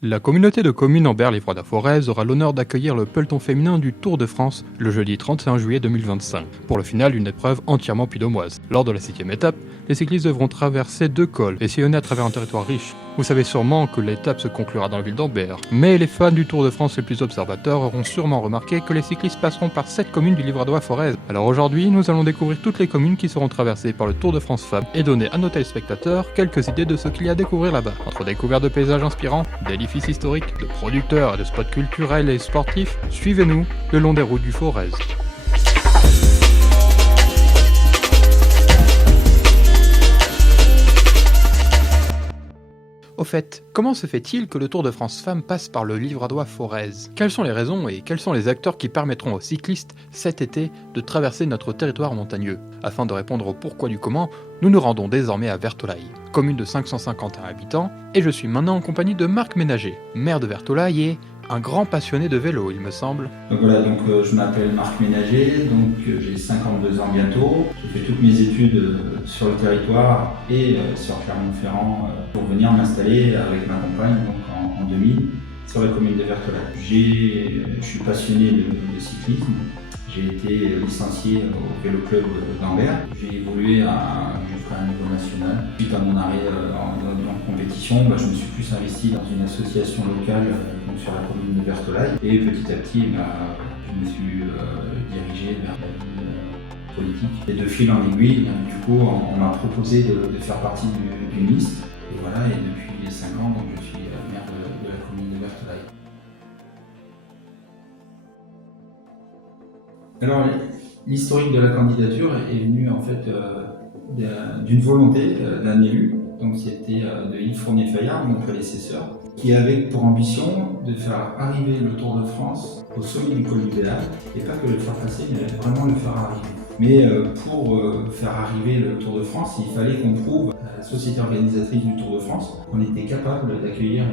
La communauté de communes Ambert-Livradois-Forez aura l'honneur d'accueillir le peloton féminin du Tour de France le jeudi 31 juillet 2025. Pour le final, une épreuve entièrement puy-de-dômoise. Lors de la 6e étape, les cyclistes devront traverser 2 cols et sillonner à travers un territoire riche. Vous savez sûrement que l'étape se conclura dans la ville d'Ambert. Mais les fans du Tour de France les plus observateurs auront sûrement remarqué que les cyclistes passeront par 7 communes du Livradois-Forez. Alors aujourd'hui, nous allons découvrir toutes les communes qui seront traversées par le Tour de France Femmes et donner à nos téléspectateurs quelques idées de ce qu'il y a à découvrir là-bas. Entre découvertes de paysages inspirants, d'édifices historiques, de producteurs et de spots culturels et sportifs, suivez-nous le long des routes du Forez. Au fait, comment se fait-il que le Tour de France Femmes passe par le Livradois-Forez ? Quelles sont les raisons et quels sont les acteurs qui permettront aux cyclistes, cet été, de traverser notre territoire montagneux ? Afin de répondre au pourquoi du comment, nous nous rendons désormais à Vertolaye, commune de 551 habitants, et je suis maintenant en compagnie de Marc Ménager, maire de Vertolaye et un grand passionné de vélo, il me semble. Donc voilà, je m'appelle Marc Ménager, j'ai 52 ans bientôt. J'ai fait toutes mes études sur le territoire et sur Clermont-Ferrand pour venir m'installer avec ma compagne en 2000 sur la commune de Vertolaye. Je suis passionné de cyclisme. J'ai été licencié au vélo club d'Ambert. J'ai évolué jusqu'à un niveau national. Suite à mon arrêt en compétition, je me suis plus investi dans une association locale sur la commune de Vertolaye. Et petit à petit, je me suis dirigé vers la vie politique. Et de fil en aiguille, du coup, on m'a proposé de faire partie du MIST. Et voilà, et depuis 5 ans, je suis maire de la commune de Vertolaye. Alors, l'historique de la candidature est venu en fait d'une volonté d'un élu, donc c'était de Yves Fournier-Fayard, mon prédécesseur, qui avait pour ambition de faire arriver le Tour de France au sommet du col du Béal, et pas que le faire passer, mais vraiment le faire arriver. Mais pour faire arriver le Tour de France, il fallait qu'on prouve à la société organisatrice du Tour de France qu'on était capable d'accueillir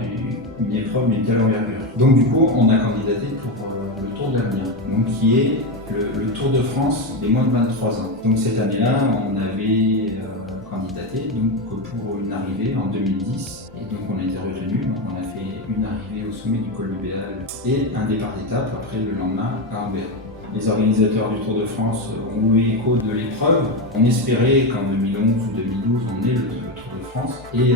une épreuve d'une telle envergure. Donc du coup, on a candidaté pour le Tour de l'avenir, donc qui est le Tour de France des moins de 23 ans. Donc cette année-là, on avait candidaté pour une arrivée en 2010, et donc on a été retenu. Donc on a fait une arrivée au sommet du col du Béal et un départ d'étape après le lendemain à Ambert. Les organisateurs du Tour de France ont eu écho de l'épreuve. On espérait qu'en 2011 ou 2012 on ait le Tour de France et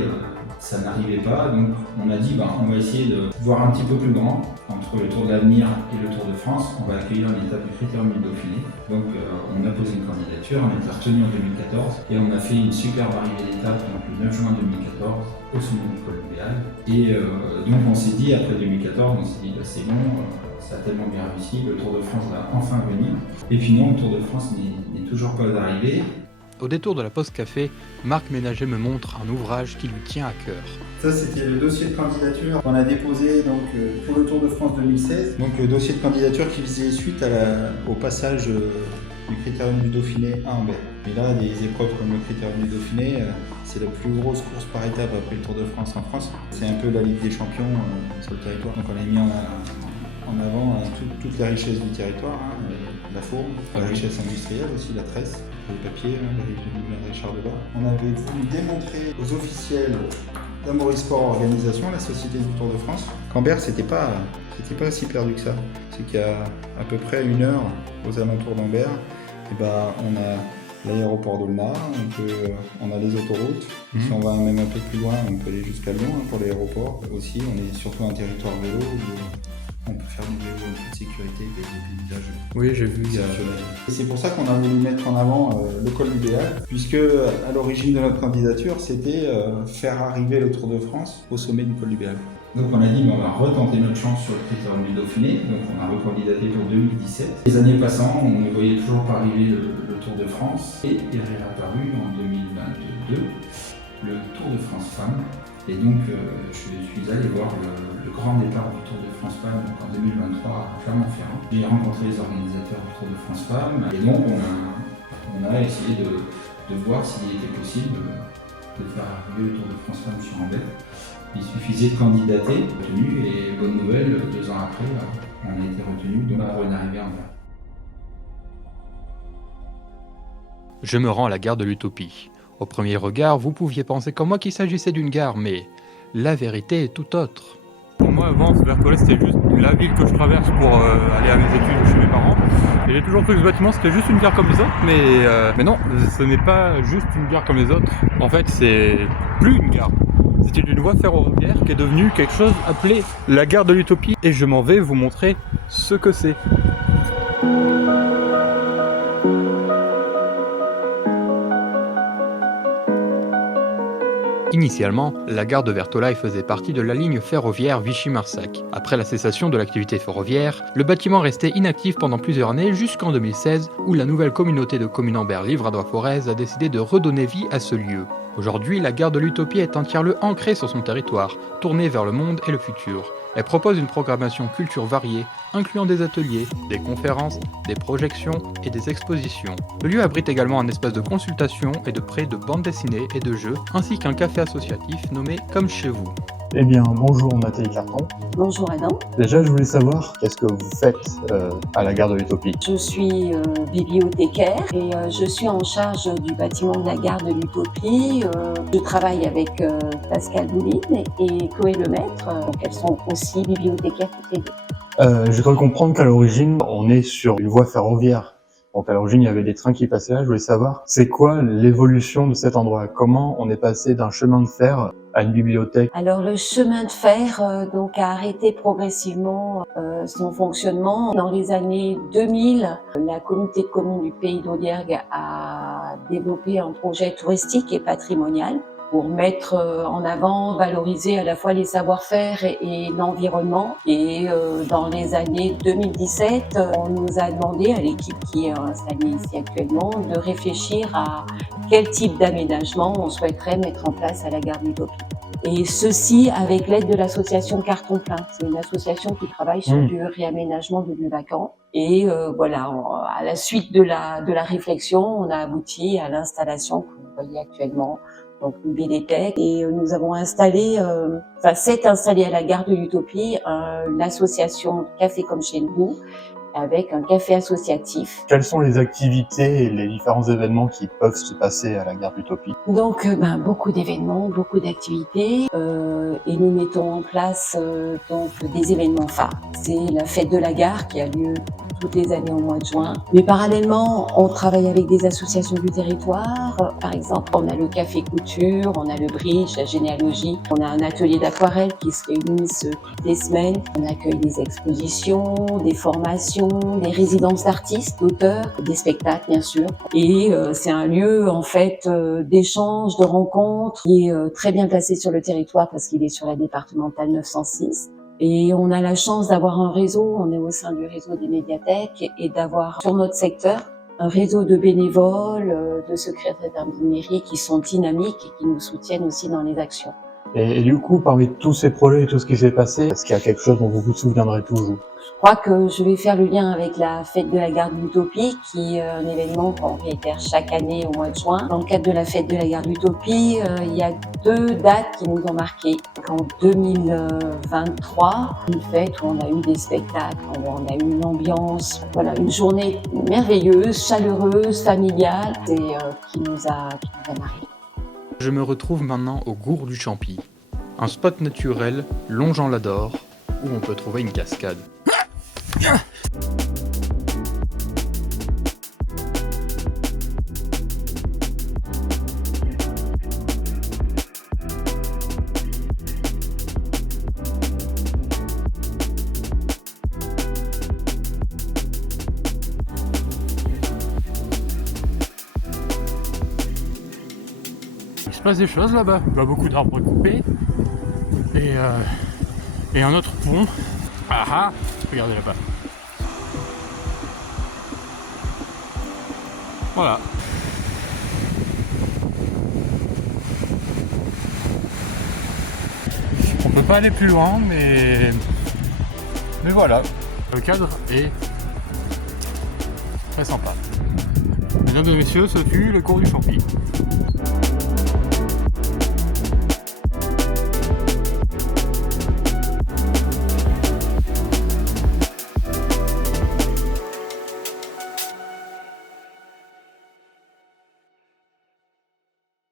ça n'arrivait pas, donc on a dit on va essayer de voir un petit peu plus grand entre le Tour de l'Avenir et le Tour de France. On va accueillir l'étape du Critérium du Dauphiné. Donc on a posé une candidature, on a été retenu en 2014 et on a fait une superbe arrivée d'étape le 9 juin 2014 au sommet du col du Béal. Et donc on s'est dit après 2014, c'est bon, ça a tellement bien réussi, le Tour de France va enfin venir. Et puis non, le Tour de France n'est toujours pas arrivé. Au détour de la pause café, Marc Ménager me montre un ouvrage qui lui tient à cœur. Ça, c'était le dossier de candidature qu'on a déposé pour le Tour de France 2016. Donc le dossier de candidature qui faisait suite au passage du Critérium du Dauphiné à Ambert. Et là, des épreuves comme le Critérium du Dauphiné, c'est la plus grosse course par étape après le Tour de France en France. C'est un peu la Ligue des champions sur le territoire. Donc on a mis en avant toute la richesse du territoire, la fourme, la richesse industrielle aussi, la tresse, le papier, la rive du Moulin de Richard Debat. On avait voulu démontrer aux officiels d'Amaury Sport Organisation, la société du Tour de France, qu'Ambert c'était pas si perdu que ça. C'est qu'il y a à peu près 1 heure aux alentours d'Ambert, on a l'aéroport d'Aulnat, on a les autoroutes. Si on va même un peu plus loin, on peut aller jusqu'à Lyon pour l'aéroport. Aussi, on est surtout un territoire vélo où on peut faire du vélo en toute sécurité avec des paysages. Oui, j'ai vu. Et c'est pour ça qu'on a voulu mettre en avant le col du Béal, puisque à l'origine de notre candidature, c'était faire arriver le Tour de France au sommet du col du Béal. Donc on a dit on va retenter notre chance sur le Critérium du Dauphiné, donc on a recandidaté pour 2017. Les années passant, on ne voyait toujours pas arriver le Tour de France, et est réapparu en 2022 le Tour de France Femmes. Et donc je suis allé voir le grand départ du Tour de France Femmes en 2023 à Clermont-Ferrand. J'ai rencontré les organisateurs du Tour de France Femmes, et donc on a essayé de voir s'il était possible de faire arriver le Tour de France Femmes sur Ambert. Il suffisait de candidater, retenu, et bonne nouvelle, 2 ans après, on a été retenu pour une arrivée en Ambert. Je me rends à la gare de l'Utopie. Au premier regard, vous pouviez penser comme moi qu'il s'agissait d'une gare, mais la vérité est tout autre. Pour moi, avant, Vertolaye, c'était juste la ville que je traverse pour aller à mes études chez mes parents. Et j'ai toujours cru que ce bâtiment, c'était juste une gare comme les autres, mais non, ce n'est pas juste une gare comme les autres. En fait, c'est plus une gare. C'était une voie ferroviaire qui est devenue quelque chose appelé la gare de l'Utopie. Et je m'en vais vous montrer ce que c'est. Initialement, la gare de Vertolaye faisait partie de la ligne ferroviaire Vichy-Marsac. Après la cessation de l'activité ferroviaire, le bâtiment restait inactif pendant plusieurs années jusqu'en 2016, où la nouvelle communauté de communes Ambert-Livradois-Forez a décidé de redonner vie à ce lieu. Aujourd'hui, la gare de l'Utopie est un tiers-lieu ancré sur son territoire, tournée vers le monde et le futur. Elle propose une programmation culture variée, incluant des ateliers, des conférences, des projections et des expositions. Le lieu abrite également un espace de consultation et de prêt de bandes dessinées et de jeux, ainsi qu'un café associatif nommé Comme chez vous. Eh bien, bonjour Nathalie Carton. Bonjour Adam. Déjà, je voulais savoir qu'est-ce que vous faites à la gare de l'Utopie. Je suis bibliothécaire et je suis en charge du bâtiment de la gare de l'Utopie. Je travaille avec Pascal Bouline et Chloé Lemaître. Donc elles sont aussi bibliothécaires toutes les deux. J'ai cru comprendre qu'à l'origine, on est sur une voie ferroviaire. Donc à l'origine, il y avait des trains qui passaient là. Je voulais savoir, c'est quoi l'évolution de cet endroit? Comment on est passé d'un chemin de fer à une bibliothèque? Alors le chemin de fer donc a arrêté progressivement son fonctionnement. Dans les années 2000, la communauté de communes du Pays d'Auderghe a développé un projet touristique et patrimonial pour mettre en avant, valoriser à la fois les savoir-faire et l'environnement. Et dans les années 2017, on nous a demandé, à l'équipe qui est installée ici actuellement, de réfléchir à quel type d'aménagement on souhaiterait mettre en place à la gare d'Utopie. Et ceci avec l'aide de l'association Carton Plein. C'est une association qui travaille sur du réaménagement de lieux vacants. Et voilà, à la suite de la réflexion, on a abouti à l'installation que vous voyez actuellement, donc une bibliothèque. Et nous avons installé, s'est installé à la gare de l'Utopie l'association Café Comme Chez Nous, avec un café associatif. Quelles sont les activités et les différents événements qui peuvent se passer à la gare d'Utopie? Donc, beaucoup d'événements, beaucoup d'activités, et nous mettons en place donc des événements phares. C'est la fête de la gare qui a lieu toutes les années au mois de juin. Mais parallèlement, on travaille avec des associations du territoire. Par exemple, on a le café couture, on a le bridge, la généalogie. On a un atelier d'aquarelle qui se réunissent toutes les semaines. On accueille des expositions, des formations, des résidences d'artistes, d'auteurs, des spectacles bien sûr. Et c'est un lieu en fait d'échange, de rencontres qui est très bien placé sur le territoire parce qu'il est sur la départementale 906. Et on a la chance d'avoir un réseau, on est au sein du réseau des médiathèques et d'avoir sur notre secteur un réseau de bénévoles, de secrétaires de mairie qui sont dynamiques et qui nous soutiennent aussi dans les actions. Et du coup, parmi tous ces projets et tout ce qui s'est passé, est-ce qu'il y a quelque chose dont vous vous souviendrez toujours? Je crois que je vais faire le lien avec la fête de la gare d'Utopie, qui est un événement qu'on réitère chaque année au mois de juin. Dans le cadre de la fête de la gare d'Utopie, il y a 2 dates qui nous ont marquées. En 2023, une fête où on a eu des spectacles, où on a eu une ambiance, voilà, une journée merveilleuse, chaleureuse, familiale, et qui nous a marqué. Je me retrouve maintenant au Gour du Champy, un spot naturel longeant l'Adore où on peut trouver une cascade. Il se passe des choses là-bas, il y a beaucoup d'arbres coupés et un autre pont. Ah ah, regardez là-bas. Voilà. On peut pas aller plus loin, mais voilà. Le cadre est très sympa. Mesdames et messieurs, ce fut le cours du Champy.